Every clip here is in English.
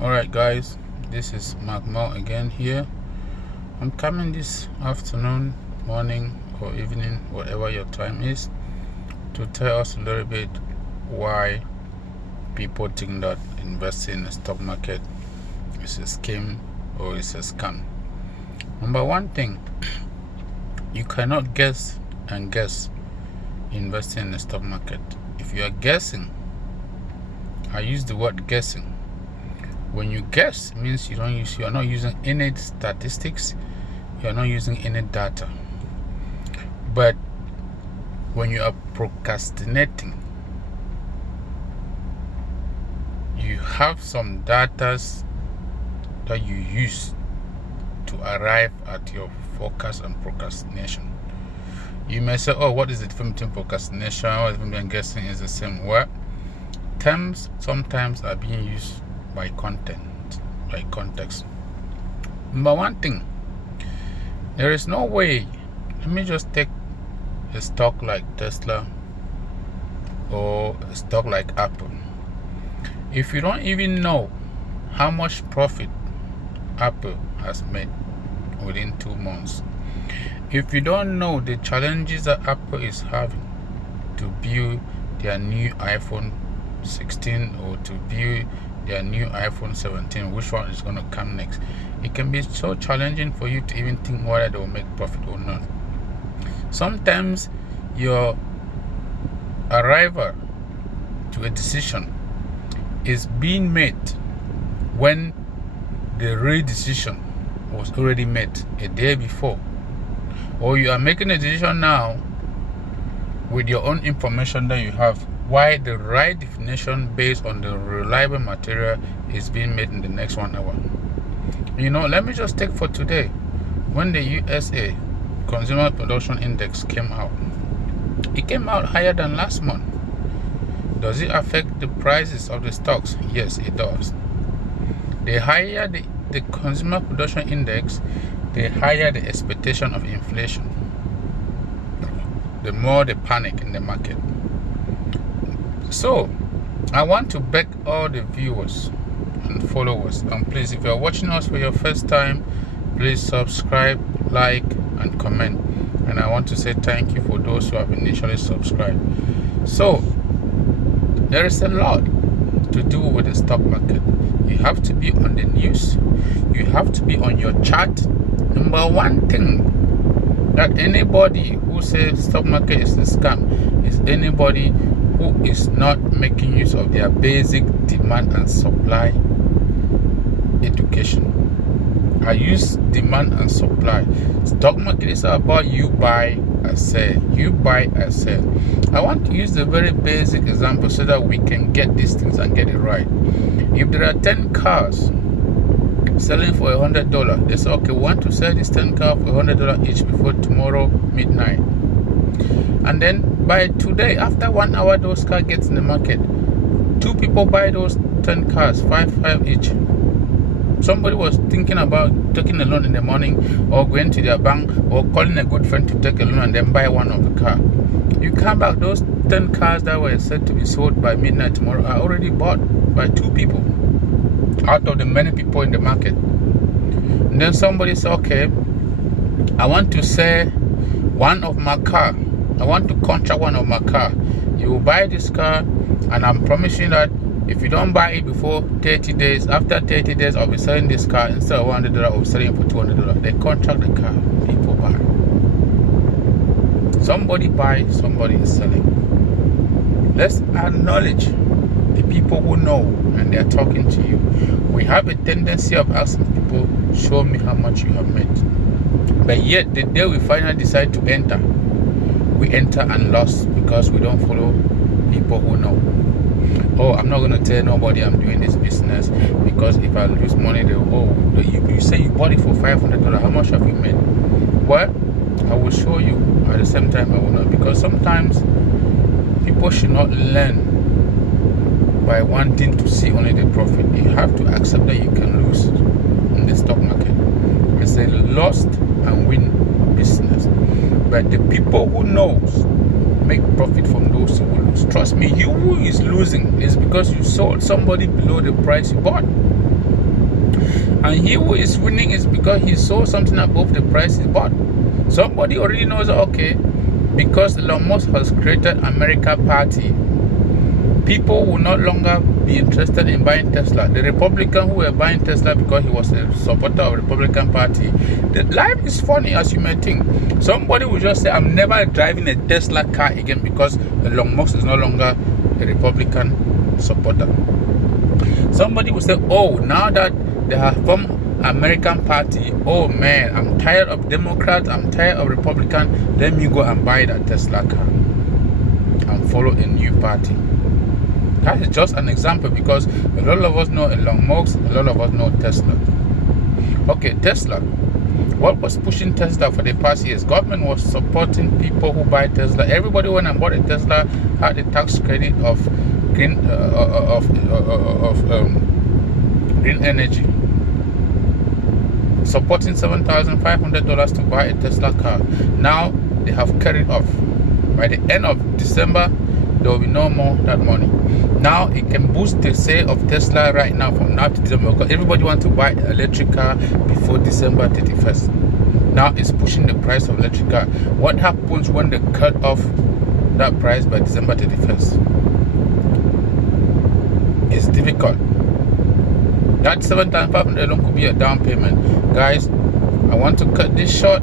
Alright guys, this is Mark Mo again here. I'm coming this afternoon, morning or evening, whatever your time is, to tell us a little bit why people think that investing in the stock market is a scheme or is a scam. Number one thing, you cannot guess investing in the stock market. If you are guessing, I use the word guessing. When you guess, it means you are not using any statistics, you are not using any data. But when you are procrastinating, you have some data that you use to arrive at your focus and procrastination. You may say, oh, what is the difference between procrastination? What is the difference between guessing? Is the same. Well, terms sometimes are being used by context. Number one thing, there is no way. Let me just take a stock like Tesla or a stock like Apple. If you don't even know how much profit Apple has made within 2 months, if you don't know the challenges that Apple is having to build their new iPhone 16 or to build their new iPhone 17, which one is going to come next, it can be so challenging for you to even think whether they will make profit or not. Sometimes your arrival to a decision is being made when the real decision was already made a day before, or you are making a decision now with your own information that you have, why the right definition based on the reliable material is being made in the next 1 hour. Let me just take for today, when the USA Consumer Production Index came out, it came out higher than last month. Does it affect the prices of the stocks? Yes, it does. The higher the Consumer Production Index, the higher the expectation of inflation, the more the panic in the market. So, I want to beg all the viewers and followers, and please, if you are watching us for your first time, please subscribe, like, and comment. And I want to say thank you for those who have initially subscribed. So, there is a lot to do with the stock market. You have to be on the news. You have to be on your chart. Number one thing that anybody who says stock market is a scam is anybody who is not making use of their basic demand and supply education. I use demand and supply. Stock market is about you buy and sell. You buy and sell. I want to use the very basic example so that we can get these things and get it right. If there are 10 cars selling for $100, they say, okay, we want to sell these 10 cars for $100 each before tomorrow midnight. And then by today, after 1 hour, those cars gets in the market. 2 people buy those 10 cars, five each. Somebody was thinking about taking a loan in the morning, or going to their bank, or calling a good friend to take a loan and then buy one of the car. You come back, those 10 cars that were said to be sold by midnight tomorrow are already bought by 2 people out of the many people in the market. And then somebody said, okay, I want to sell one of my car. I want to contract one of my car. You will buy this car, and I'm promising that if you don't buy it before 30 days, after 30 days, I'll be selling this car instead of $100, I'll be selling it for $200. They contract the car, people buy. Somebody buys, somebody is selling. Let's acknowledge the people who know and they're talking to you. We have a tendency of asking people, show me how much you have made. But yet, the day we finally decide to enter, we enter and lost because we don't follow people who know. Oh, I'm not going to tell nobody I'm doing this business because if I lose money, you say you bought it for $500. How much have you made? Well, I will show you. At the same time, I will not, because sometimes people should not learn by wanting to see only the profit. You have to accept that you can lose in the stock market. It's a lost and win business. But the people who knows make profit from those who lose. Trust me, you who is losing is because you sold somebody below the price you bought. And he who is winning is because he saw something above the price he bought. Somebody already knows, okay, because Elon Musk has created America Party, people will no longer be interested in buying Tesla. The Republican who were buying Tesla because he was a supporter of the Republican Party. The life is funny as you may think. Somebody will just say, I'm never driving a Tesla car again because Elon Musk is no longer a Republican supporter. Somebody will say, oh, now that they have formed American Party, oh man, I'm tired of Democrats, I'm tired of Republican, let me go and buy that Tesla car and follow a new party. That is just an example, because a lot of us know Elon Musk, a lot of us know Tesla. Okay, Tesla. What was pushing Tesla for the past years? Government was supporting people who buy Tesla. Everybody went and bought a Tesla, had a tax credit of green green energy, supporting $7,500 to buy a Tesla car. Now they have carried off. By the end of December, there will be no more that money. Now it can boost the sale of Tesla right now from now to December, because everybody wants to buy an electric car before December 31st. Now it's pushing the price of electric car. What happens when they cut off that price by December 31st? It's difficult. That $7,500 alone could be a down payment. Guys, I want to cut this short.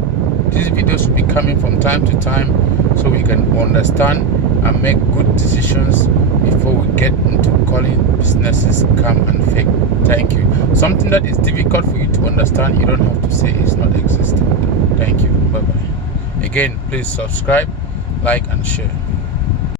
These videos will be coming from time to time so we can understand and make good decisions before we get into calling businesses scam and fake. Thank you. Something that is difficult for you to understand, you don't have to say it's not existent. Thank you. Bye bye. Again, please subscribe, like and share.